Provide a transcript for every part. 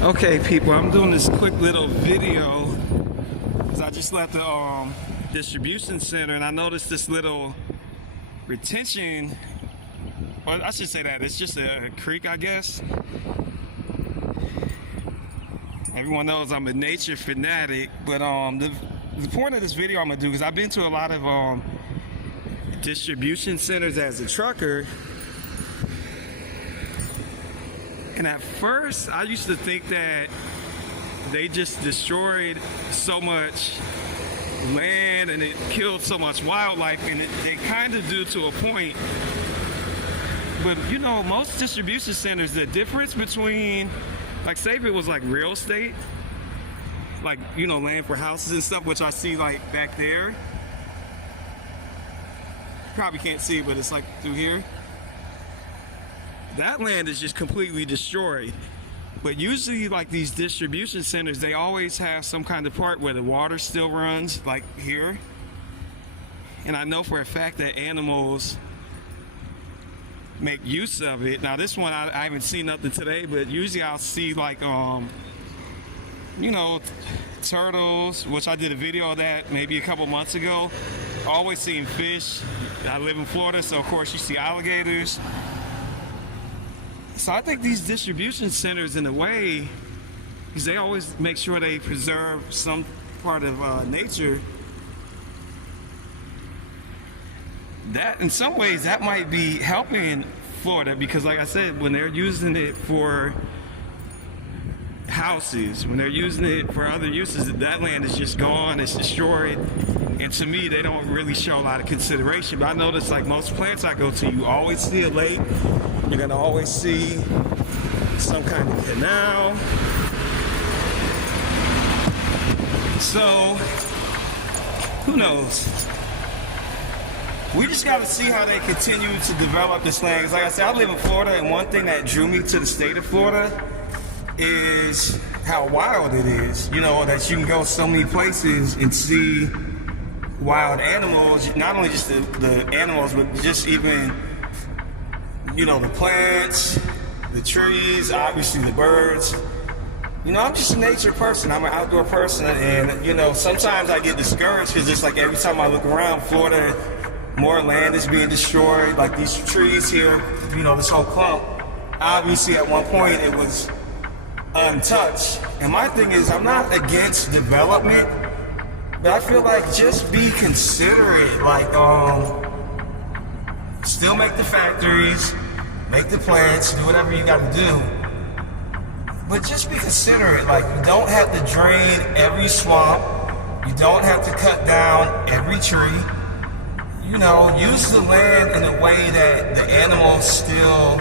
Okay, people, I'm doing this quick little video because I just left the distribution center and I noticed this little retention, well, I should say that it's just a creek, I guess. Everyone knows I'm a nature fanatic, but the point of this video I'm gonna do, because I've been to a lot of distribution centers as a trucker. And at first, I used to think that they just destroyed so much land and it killed so much wildlife, and they kind of do to a point. But you know, most distribution centers, the difference between, like, say if it was like real estate, like, you know, land for houses and stuff, which I see like back there. Probably can't see it, but it's like through here. That land is just completely destroyed. But usually, like these distribution centers, they always have some kind of part where the water still runs, like here. And I know for a fact that animals make use of it. Now this one, I haven't seen nothing today, but usually I'll see like, you know, turtles, which I did a video of that maybe a couple months ago. Always seeing fish. I live in Florida, so of course you see alligators. So I think these distribution centers, in a way, because they always make sure they preserve some part of nature, that in some ways that might be helping Florida, because like I said, when they're using it for houses, when they're using it for other uses, that land is just gone, it's destroyed. And to me, they don't really show a lot of consideration. But I notice, like most plants I go to, you always see a lake. You're gonna always see some kind of canal. So, who knows? We just gotta see how they continue to develop this land. Because like I said, I live in Florida, and one thing that drew me to the state of Florida is how wild it is. You know, that you can go so many places and see wild animals, not only just the animals, but just even, you know, the plants, the trees, obviously the birds. You know, I'm just a nature person. I'm an outdoor person, and you know, sometimes I get discouraged because it's like every time I look around, Florida, more land is being destroyed. Like these trees here, you know, this whole clump, obviously at one point it was untouched. And my thing is, I'm not against development, but I feel like just be considerate. Like, still make the factories, make the plants, do whatever you gotta do. But just be considerate. Like, you don't have to drain every swamp. You don't have to cut down every tree. You know, use the land in a way that the animals still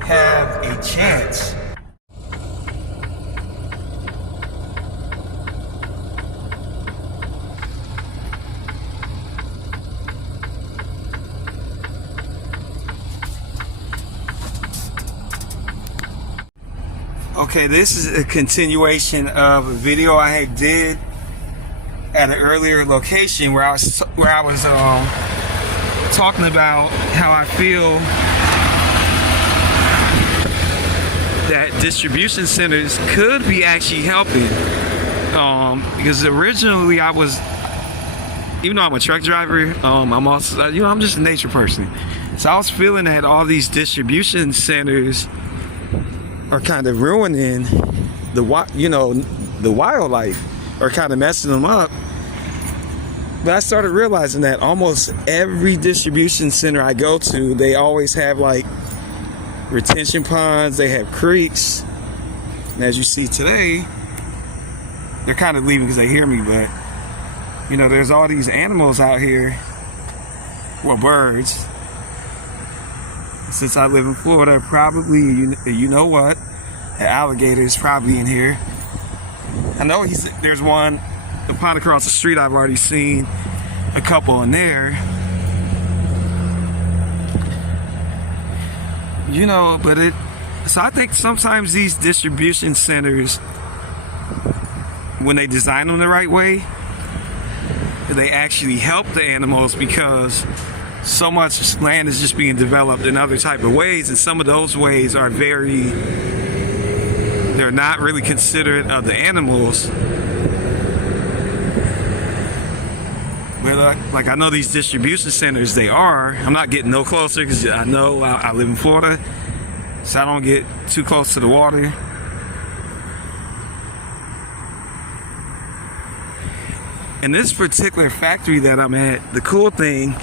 have a chance. Okay, this is a continuation of a video I did at an earlier location where I was talking about how I feel that distribution centers could be actually helping. Because originally I was, even though I'm a truck driver, I'm also, you know, I'm just a nature person. So I was feeling that all these distribution centers are kind of ruining the wildlife, or kind of messing them up. But I started realizing that almost every distribution center I go to, they always have like retention ponds, they have creeks. And as you see today, they're kind of leaving because they hear me, but you know, there's all these animals out here, well, birds. Since I live in Florida, probably, you know what, an alligator is probably in here. I know there's one, the pond across the street, I've already seen a couple in there. You know, but so I think sometimes these distribution centers, when they design them the right way, they actually help the animals, because so much land is just being developed in other type of ways, and some of those ways are they're are not really considerate of the animals. But like I know these distribution centers, they are. I'm not getting no closer because I know I live in Florida, so I don't get too close to the water. And this particular factory that I'm at, the cool thing,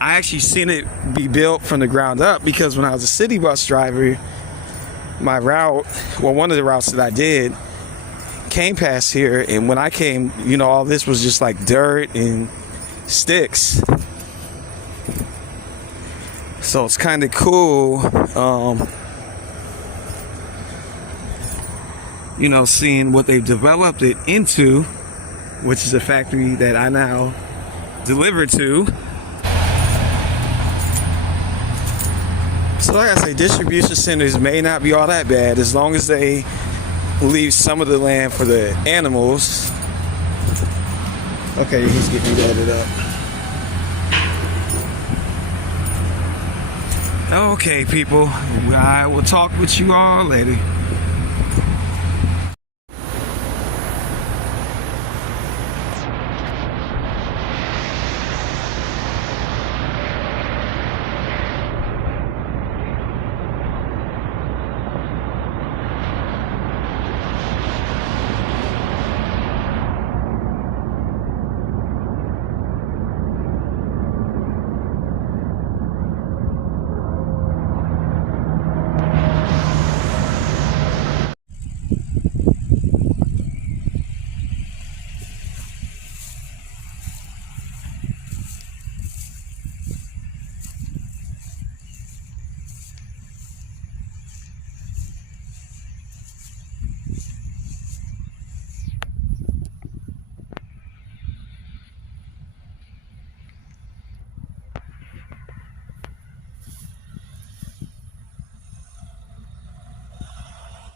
I actually seen it be built from the ground up, because when I was a city bus driver, my route, well, one of the routes that I did came past here, and when I came, you know, all this was just like dirt and sticks. So it's kind of cool, you know, seeing what they've developed it into, which is a factory that I now deliver to. So like I say, distribution centers may not be all that bad as long as they leave some of the land for the animals. Okay, he's getting loaded up. Okay, people, I will talk with you all later.